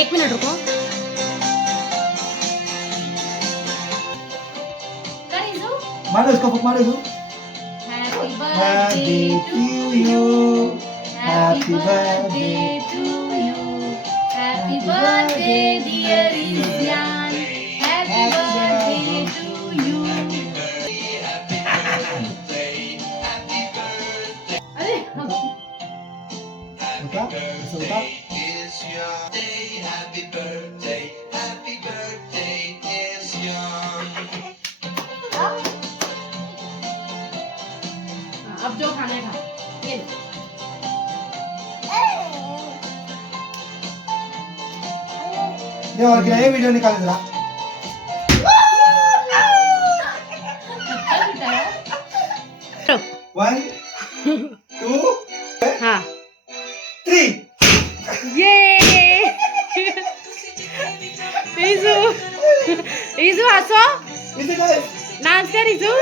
एक मिनट रुको मारो इसको फूक मारो इसको happy Happy to you. Happy birthday to you. Happy birthday, dear Isyan. Happy birthday to you. अरे हम उठा ऐसे उठा अब जो खाना है खा ये लो। ये और क्या ये वीडियो निकाल जरा वन टू हाँ थ्री ये इजू इजू हसो इसे काय डांस कर इजू